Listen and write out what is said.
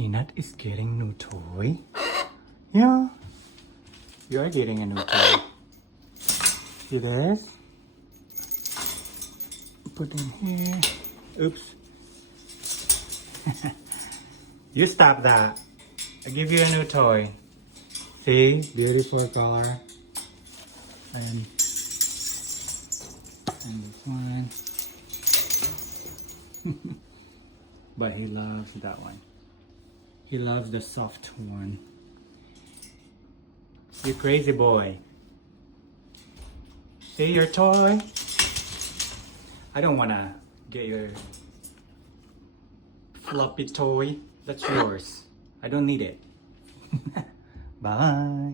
Peanut is getting new toy. Yeah, you are getting a new toy. See this? Put in here. Oops. You stop that. I give you a new toy. See? Beautiful color. And this one. But he loves that one. He loves the soft one. You crazy boy. See your toy? I don't wanna get your floppy toy. That's yours. I don't need it. Bye.